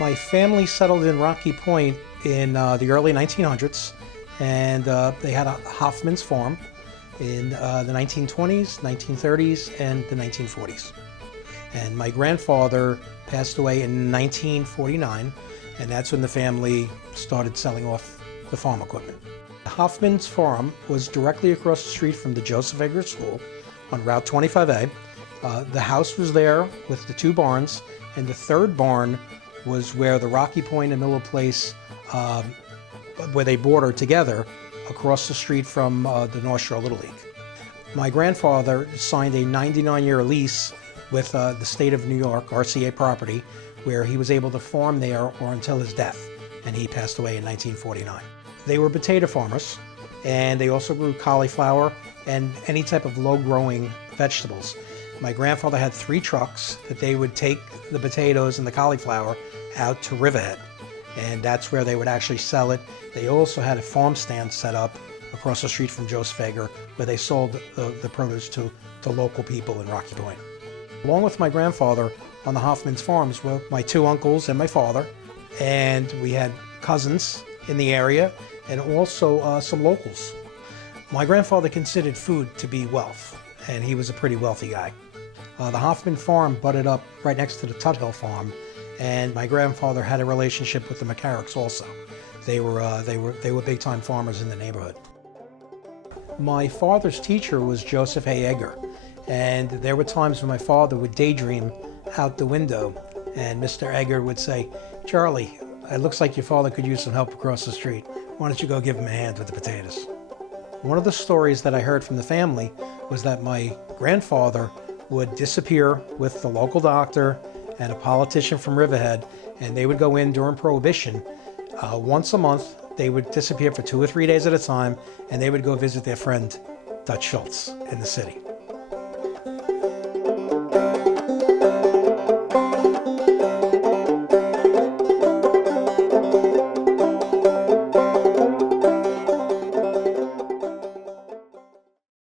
My family settled in Rocky Point in the early 1900s, and they had a Hoffman's farm in the 1920s, 1930s, and the 1940s. And my grandfather passed away in 1949, and that's when the family started selling off the farm equipment. Hoffman's farm was directly across the street from the Joseph Egger School on Route 25A. The house was there with the two barns, and the third barn was where the Rocky Point and Miller Place, where they border together, across the street from the North Shore Little League. My grandfather signed a 99-year lease with the state of New York, RCA property, where he was able to farm there or until his death, and he passed away in 1949. They were potato farmers, and they also grew cauliflower and any type of low-growing vegetables. My grandfather had 3 trucks that they would take the potatoes and the cauliflower out to Riverhead, and that's where they would actually sell it. They also had a farm stand set up across the street from Joseph Egger, where they sold the produce to local people in Rocky Point. Along with my grandfather on the Hoffman's farms were my 2 uncles and my father, and we had cousins in the area and also some locals. My grandfather considered food to be wealth, and he was a pretty wealthy guy. The Hoffman farm butted up right next to the Tuthill farm, and my grandfather had a relationship with the McCarricks also. They were big-time farmers in the neighborhood. My father's teacher was Joseph A. Egger, and there were times when my father would daydream out the window, and Mr. Egger would say, "Charlie, it looks like your father could use some help across the street. Why don't you go give him a hand with the potatoes?" One of the stories that I heard from the family was that my grandfather would disappear with the local doctor and a politician from Riverhead, and they would go in during Prohibition. Once a month, they would disappear for 2 or 3 days at a time, and they would go visit their friend, Dutch Schultz, in the city.